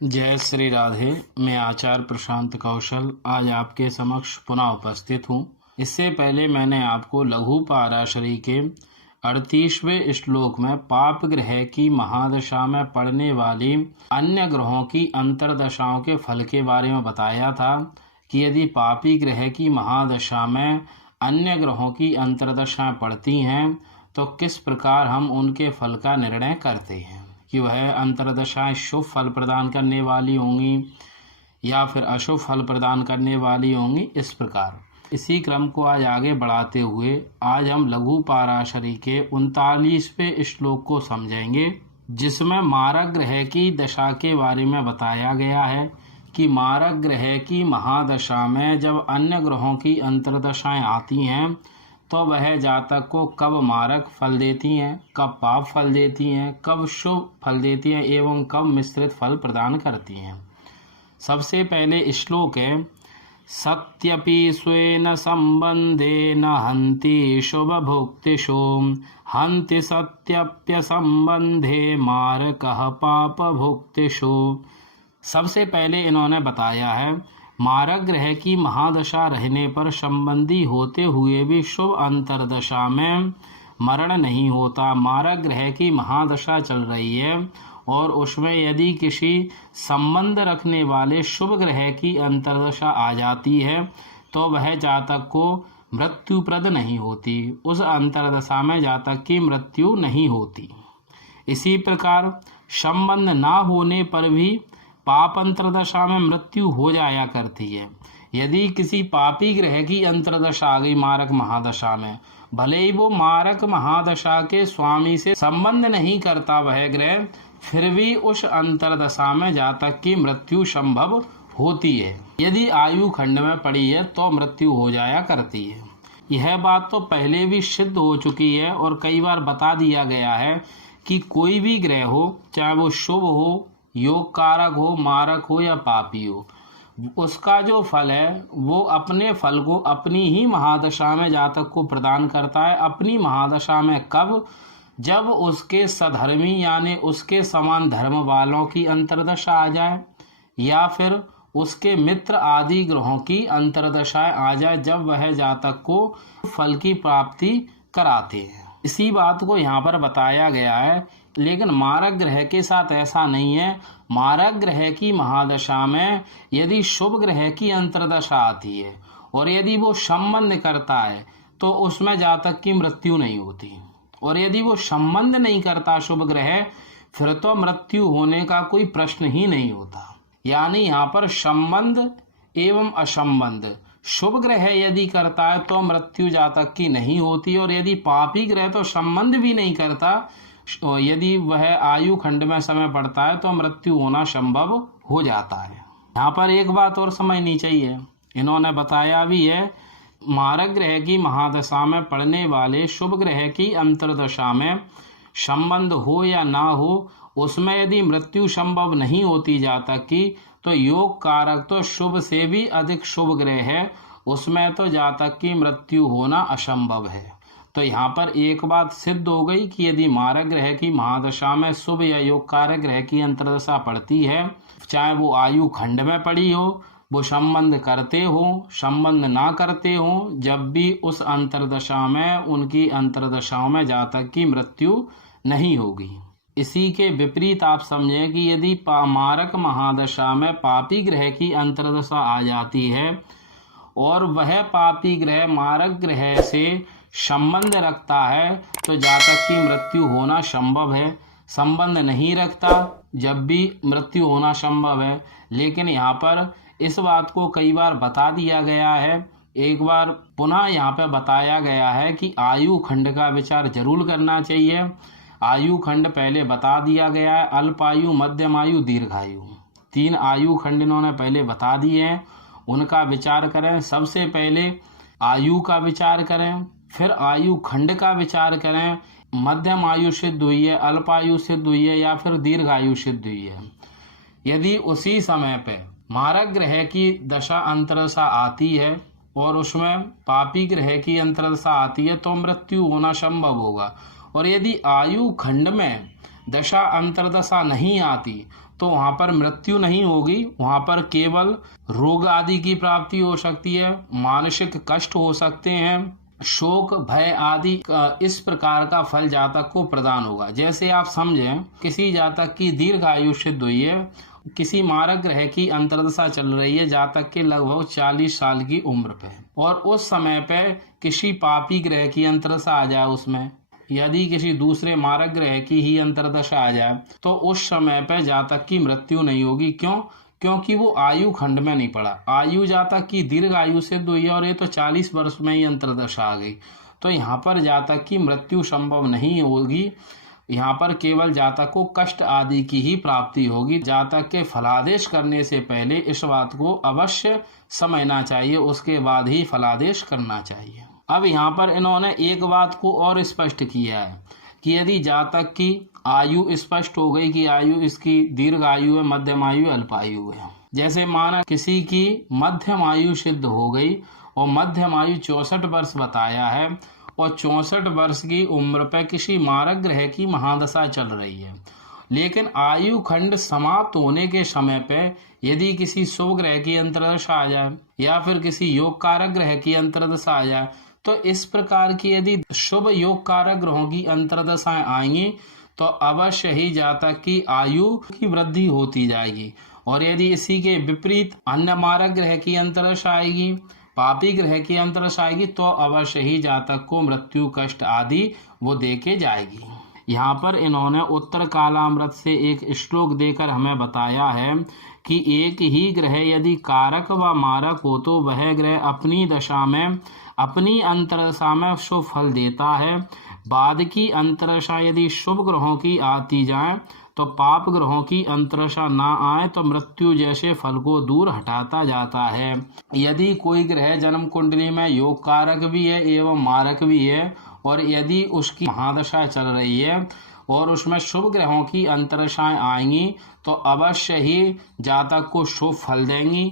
जय श्री राधे। मैं आचार्य प्रशांत कौशल आज आपके समक्ष पुनः उपस्थित हूँ। इससे पहले मैंने आपको लघु पाराशरी के 38वें श्लोक में पाप ग्रह की महादशा में पड़ने वाली अन्य ग्रहों की अंतर्दशाओं के फल के बारे में बताया था कि यदि पापी ग्रह की महादशा में अन्य ग्रहों की अंतर्दशाएं पड़ती हैं तो किस प्रकार हम उनके फल का निर्णय करते हैं कि वह अंतर्दशाएं शुभ फल प्रदान करने वाली होंगी या फिर अशुभ फल प्रदान करने वाली होंगी। इस प्रकार इसी क्रम को आज आगे बढ़ाते हुए आज हम लघु पाराशरी के 39वें श्लोक को समझेंगे, जिसमें मारक ग्रह की दशा के बारे में बताया गया है कि मारक ग्रह की महादशा में जब अन्य ग्रहों की अंतर्दशाएं आती हैं तो वह जातक को कब मारक फल देती हैं, कब पाप फल देती हैं, कब शुभ फल देती हैं एवं कब मिश्रित फल प्रदान करती हैं। सबसे पहले श्लोक है, सत्यपि स्वेन संबंधेन हन्ति शुभ भुक्तिषु हन्ति सत्यप्य संबंधे मारकः पाप भुक्तिषु। सबसे पहले इन्होंने बताया है मारक ग्रह की महादशा रहने पर संबंधी होते हुए भी शुभ अंतर्दशा में मरण नहीं होता। मारक ग्रह की महादशा चल रही है और उसमें यदि किसी संबंध रखने वाले शुभ ग्रह की अंतर्दशा आ जाती है तो वह जातक को मृत्युप्रद नहीं होती, उस अंतर्दशा में जातक की मृत्यु नहीं होती। इसी प्रकार संबंध ना होने पर भी पाप अंतर्दशा में मृत्यु हो जाया करती है। यदि किसी पापी ग्रह की अंतर्दशा आ गई मारक महादशा में, भले ही वो मारक महादशा के स्वामी से संबंध नहीं करता वह ग्रह, फिर भी उस अंतर्दशा में जातक की मृत्यु संभव होती है। यदि आयु खंड में पड़ी है तो मृत्यु हो जाया करती है। यह बात तो पहले भी सिद्ध हो चुकी है और कई बार बता दिया गया है कि कोई भी ग्रह हो, चाहे वो शुभ हो, योग कारक हो, मारक हो या पापी हो, उसका जो फल है वो अपने फल को अपनी ही महादशा में जातक को प्रदान करता है। अपनी महादशा में कब? जब उसके सधर्मी यानी उसके समान धर्म वालों की अंतर्दशा आ जाए या फिर उसके मित्र आदि ग्रहों की अंतर्दशाएं आ जाए, जब वह जातक को फल की प्राप्ति कराते हैं। इसी बात को यहाँ पर बताया गया है। लेकिन मारक ग्रह के साथ ऐसा नहीं है। मारक ग्रह की महादशा में यदि शुभ ग्रह की अंतर्दशा आती है और यदि वो संबंध करता है तो उसमें जातक की मृत्यु नहीं होती, और यदि वो संबंध नहीं करता शुभ ग्रह, फिर तो मृत्यु होने का कोई प्रश्न ही नहीं होता। यानी यहाँ पर संबंध एवं असंबंध, शुभ ग्रह यदि करता है तो मृत्यु जातक की नहीं होती, और यदि पापी ग्रह तो संबंध भी नहीं करता, यदि वह आयु खंड में समय पड़ता है तो मृत्यु होना संभव हो जाता है। यहाँ पर एक बात और समझनी चाहिए, इन्होंने बताया भी है मारक ग्रह की महादशा में पड़ने वाले शुभ ग्रह की अंतर्दशा में संबंध हो या ना हो, उसमें यदि मृत्यु संभव नहीं होती जातक की, तो योग कारक तो शुभ से भी अधिक शुभ ग्रह है, उसमें तो जातक की मृत्यु होना असंभव है। तो यहाँ पर एक बात सिद्ध हो गई कि यदि मारक ग्रह की महादशा में शुभ या योग कारक ग्रह की अंतर्दशा पड़ती है, चाहे वो आयु खंड में पड़ी हो, वो संबंध करते हो, संबंध ना करते हो, जब भी उस अंतर्दशा में उनकी अंतर्दशाओं में जातक की मृत्यु नहीं होगी। इसी के विपरीत आप समझें कि यदि मारक महादशा में पापी ग्रह की अंतर्दशा आ जाती है और वह पापी ग्रह मारक ग्रह से संबंध रखता है तो जातक की मृत्यु होना संभव है। संबंध नहीं रखता जब भी मृत्यु होना संभव है। लेकिन यहाँ पर इस बात को कई बार बता दिया गया है, एक बार पुनः यहाँ पे बताया गया है कि आयु खंड का विचार जरूर करना चाहिए। आयु खंड पहले बता दिया गया है, अल्पायु, मध्यम आयु, दीर्घायु, 3 आयु खंड इन्होंने पहले बता दिए हैं, उनका विचार करें। सबसे पहले आयु का विचार करें, फिर आयु खंड का विचार करें। मध्यम आयु सिद्ध हुई है, अल्पायु सिद्ध हुई है या फिर दीर्घायु सिद्ध हुई है। यदि उसी समय पे मारक ग्रह की दशा अंतर्दशा आती है और उसमें पापी ग्रह की अंतर्दशा आती है तो मृत्यु होना संभव होगा। और यदि आयु खंड में दशा अंतर्दशा नहीं आती तो वहाँ पर मृत्यु नहीं होगी, वहाँ पर केवल रोग आदि की प्राप्ति हो सकती है, मानसिक कष्ट हो सकते हैं, शोक भय आदि इस प्रकार का फल जातक को प्रदान होगा। जैसे आप समझें, किसी जातक की दीर्घायु सिद्ध हुई है, किसी मारक ग्रह की अंतर्दशा चल रही है, जातक के लगभग 40 साल की उम्र पे, और उस समय पे किसी पापी ग्रह की अंतर्दशा आ जाए, उसमें यदि किसी दूसरे मारक ग्रह की ही अंतर्दशा आ जाए, तो उस समय पे जातक की मृत्यु नहीं होगी। क्यों? क्योंकि वो आयु खंड में नहीं पड़ा। आयु जातक की दीर्घ आयु सिद्ध हुई है और ये तो 40 वर्ष में ही अंतर्दशा आ गई, तो यहाँ पर जातक की मृत्यु संभव नहीं होगी। यहाँ पर केवल जातक को कष्ट आदि की ही प्राप्ति होगी। जातक के फलादेश करने से पहले इस बात को अवश्य समझना चाहिए, उसके बाद ही फलादेश करना चाहिए। अब यहाँ पर इन्होंने एक बात को और स्पष्ट किया है कि यदि जातक की आयु स्पष्ट हो गई कि आयु इसकी दीर्घ आयु है, मध्यम आयु, अल्पायु है। जैसे माना किसी की मध्यम आयु सिद्ध हो गई और मध्यम आयु 64 वर्ष बताया है, और 64 वर्ष की उम्र पर किसी मारक ग्रह की महादशा चल रही है, लेकिन आयु खंड समाप्त होने के समय पे यदि किसी शुभ ग्रह की अंतर्दशा आ जाए या फिर किसी योग कारक ग्रह की अंतर्दशा आ जाए, तो इस प्रकार की यदि शुभ योग कारक ग्रहों की अंतर्दशाएं आएंगी तो अवश्य ही जातक की आयु की वृद्धि होती जाएगी। और यदि इसी के विपरीत अन्य मारक ग्रह की अंतर्दशा आएगी, पापी ग्रह की अंतर्दशा आएगी, तो अवश्य ही जातक को मृत्यु कष्ट आदि वो देके जाएगी। यहाँ पर इन्होंने उत्तर कालामृत से एक श्लोक देकर हमें बताया है कि एक ही ग्रह यदि कारक व मारक हो तो वह ग्रह अपनी दशा में, अपनी अंतर्दशा में शुभ फल देता है। बाद की अंतर्दशा यदि शुभ ग्रहों की आती जाए तो पाप ग्रहों की अंतर्दशा ना आए तो मृत्यु जैसे फल को दूर हटाता जाता है। यदि कोई ग्रह जन्म कुंडली में योग कारक भी है एवं मारक भी है, और यदि उसकी महादशा चल रही है और उसमें शुभ ग्रहों की अंतर्दशाएं आएंगी तो अवश्य ही जातक को शुभ फल देंगी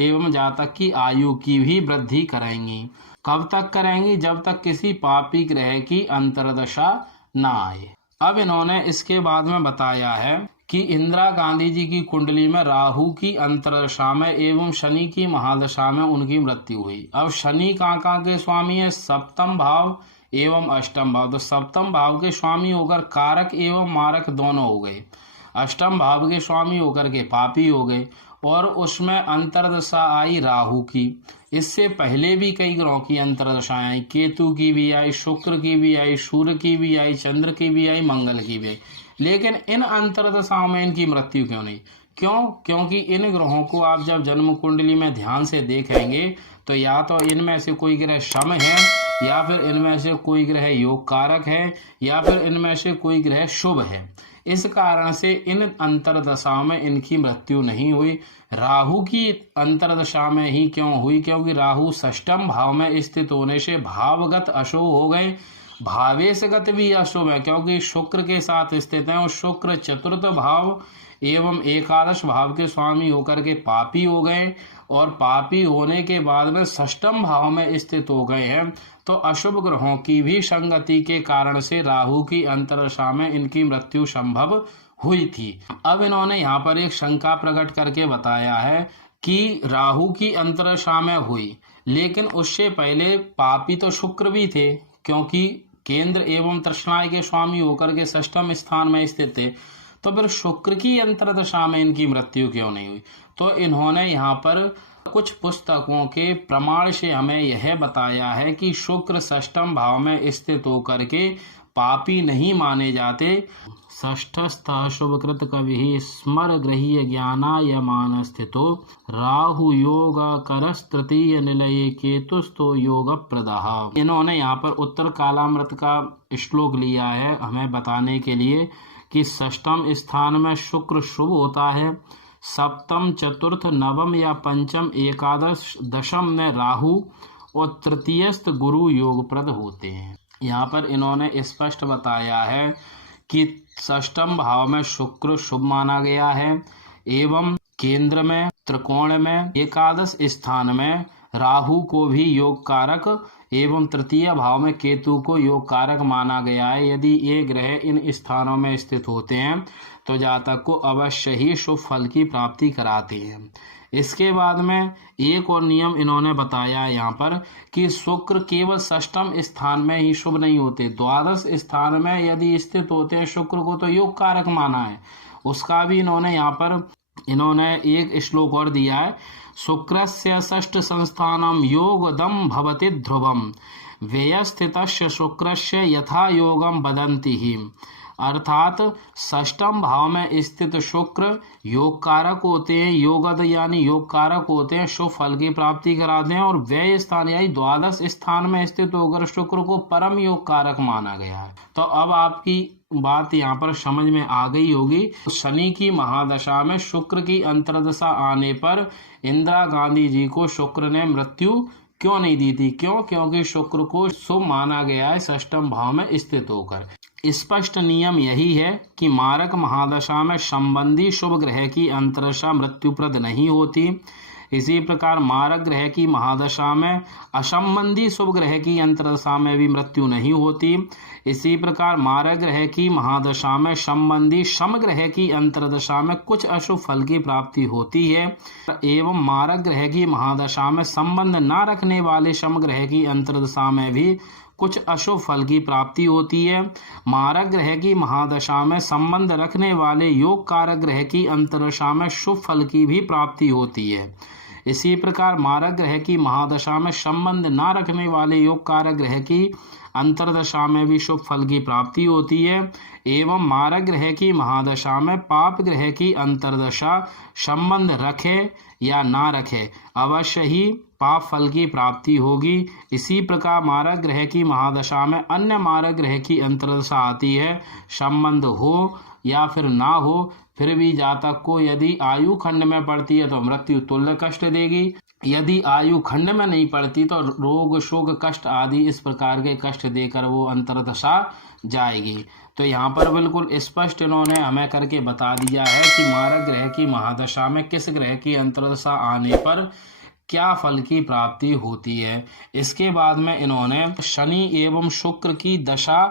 एवं जातक की आयु की भी वृद्धि करेंगी। कब तक करेंगी? जब तक किसी पापी ग्रह की अंतर्दशा ना आए। अब इन्होंने इसके बाद में बताया है कि इंदिरा गांधी जी की कुंडली में राहु की अंतर्दशा में एवं शनि की महादशा में उनकी मृत्यु हुई। अब शनि कहाँ के स्वामी है? सप्तम भाव एवं अष्टम भाव। तो सप्तम भाव के स्वामी होकर कारक एवं मारक दोनों हो गए, अष्टम भाव के स्वामी होकर के पापी हो गए, और उसमें अंतर्दशा आई राहु की। इससे पहले भी कई ग्रहों की अंतर्दशाएं आई, केतु की भी आई, शुक्र की भी आई, सूर्य की भी आई, चंद्र की भी आई, मंगल की भी आई, लेकिन इन अंतर्दशाओं में इनकी मृत्यु क्यों नहीं? क्यों? क्योंकि इन ग्रहों को आप जब जन्म कुंडली में ध्यान से देखेंगे तो या तो इनमें से कोई ग्रह सम है, या फिर इनमें से कोई ग्रह योग कारक है, या फिर इनमें से कोई ग्रह शुभ है। इस कारण से इन अंतर्दशाओं में इनकी मृत्यु नहीं हुई। राहु की अंतर्दशा में ही क्यों हुई? क्योंकि राहु षष्ठम भाव में स्थित होने से भावगत अशुभ हो गए। भावेशगत भी अशुभ है क्योंकि शुक्र के साथ स्थित है, और शुक्र चतुर्थ भाव एवं एकादश भाव के स्वामी होकर के पापी हो गए, और पापी होने के बाद में षष्ठम भाव में स्थित हो गए हैं। तो अशुभ ग्रहों की भी संगति के कारण से राहु की अंतर्दशा में इनकी मृत्यु संभव हुई थी। अब इन्होंने यहाँ पर एक शंका प्रकट करके बताया है कि राहु की अंतर्दशा में हुई, लेकिन उससे पहले पापी तो शुक्र भी थे, क्योंकि केंद्र एवं तृष्णाय के स्वामी होकर के षष्ठम स्थान में स्थित थे। तो फिर शुक्र की अंतर्दशा में इनकी मृत्यु क्यों नहीं हुई? तो इन्होंने यहाँ पर कुछ पुस्तकों के प्रमाण से हमें यह बताया है कि शुक्र षष्ठम भाव में स्थित होकर के पापी नहीं माने जाते। षष्ठस्थः शुभकृत कवि स्मर गृह्य ज्ञानायमान स्थितो राहु योग करस तृतीय निलये केतुस्तो योग प्रदः। इन्होंने यहाँ पर उत्तर कालामृत का श्लोक लिया है हमें बताने के लिए कि षष्ठम स्थान में शुक्र शुभ होता है, सप्तम चतुर्थ नवम या पंचम एकादश दशम में राहु, और तृतीयस्थ गुरु योगप्रद होते हैं। यहाँ पर इन्होंने स्पष्ट बताया है कि षष्ठम भाव में शुक्र शुभ माना गया है, एवं केंद्र में त्रिकोण में एकादश स्थान में राहु को भी योग कारक एवं तृतीय भाव में केतु को योग कारक माना गया है। यदि ये ग्रह इन स्थानों में स्थित होते हैं तो जातक को अवश्य ही शुभ फल की प्राप्ति कराते हैं। इसके बाद में एक और नियम इन्होंने बताया यहाँ पर कि शुक्र केवल षष्ठम स्थान में ही शुभ नहीं होते, द्वादश स्थान में यदि स्थित होते हैं शुक्र को तो योग कारक माना है। उसका भी इन्होंने यहाँ पर एक श्लोक और दिया है, शुक्रस्य षष्ठ संस्थानम योगदम भवति ध्रुवम व्ययस्थितस्य शुक्रस्य यथा योगम बदंती ही। अर्थात षष्ठम भाव में स्थित शुक्र योग कारक होते हैं, योगद यानी योग कारक होते हैं, शुभ फल की प्राप्ति कराते हैं। और व्यय स्थान यानी द्वादश स्थान में स्थित होकर शुक्र को परम योग कारक माना गया है। तो अब आपकी बात यहाँ पर समझ में आ गई होगी। शनि की महादशा में शुक्र की अंतर्दशा आने पर इंदिरा गांधी जी को शुक्र ने मृत्यु क्यों नहीं दी थी? क्योंकि शुक्र को शुभ माना गया है षष्ठम भाव में स्थित होकर। स्पष्ट नियम यही है कि मारक महादशा में संबंधी शुभ ग्रह की अंतर्दशा मृत्युप्रद नहीं होती। इसी प्रकार मारक ग्रह की महादशा में असंबंधी शुभ ग्रह की अंतर्दशा में भी मृत्यु नहीं होती। इसी प्रकार मारक ग्रह की महादशा में संबंधी सम ग्रह की अंतर्दशा में कुछ अशुभ फल की प्राप्ति होती है एवं मारक ग्रह की महादशा में संबंध न रखने वाले सम ग्रह की अंतर्दशा में भी कुछ अशुभ फल की प्राप्ति होती है। मारक ग्रह की महादशा में संबंध रखने वाले योग कारक ग्रह की अंतर्दशा में शुभ फल की भी प्राप्ति होती है। इसी प्रकार मारक ग्रह की महादशा में संबंध न रखने वाले योग कारक ग्रह की अंतर्दशा में भी शुभ फल की प्राप्ति होती है एवं मारक ग्रह की महादशा में पाप ग्रह की अंतर्दशा संबंध रखे या ना रखे अवश्य ही पाप फल की प्राप्ति होगी। इसी प्रकार मारक ग्रह की महादशा में अन्य मारक ग्रह की अंतर्दशा आती है, संबंध हो या फिर ना हो, फिर भी जातक को यदि आयु खंड में पड़ती है तो मृत्यु तुल्य कष्ट देगी, यदि आयु खंड में नहीं पड़ती तो रोग शोक कष्ट आदि इस प्रकार के कष्ट देकर वो अंतर्दशा जाएगी। तो यहाँ पर बिल्कुल स्पष्ट इन्होंने हमें करके बता दिया है कि मारक ग्रह की महादशा में किस ग्रह की अंतर्दशा आने पर क्या फल की प्राप्ति होती है। इसके बाद में इन्होंने शनि एवं शुक्र की दशा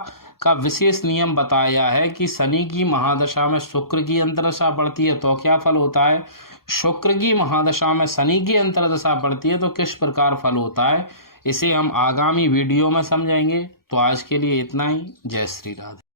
का विशेष नियम बताया है कि शनि की महादशा में शुक्र की अंतर्दशा पड़ती है तो क्या फल होता है, शुक्र की महादशा में शनि की अंतर्दशा पड़ती है तो किस प्रकार फल होता है। इसे हम आगामी वीडियो में समझेंगे। तो आज के लिए इतना ही। जय श्री राधे।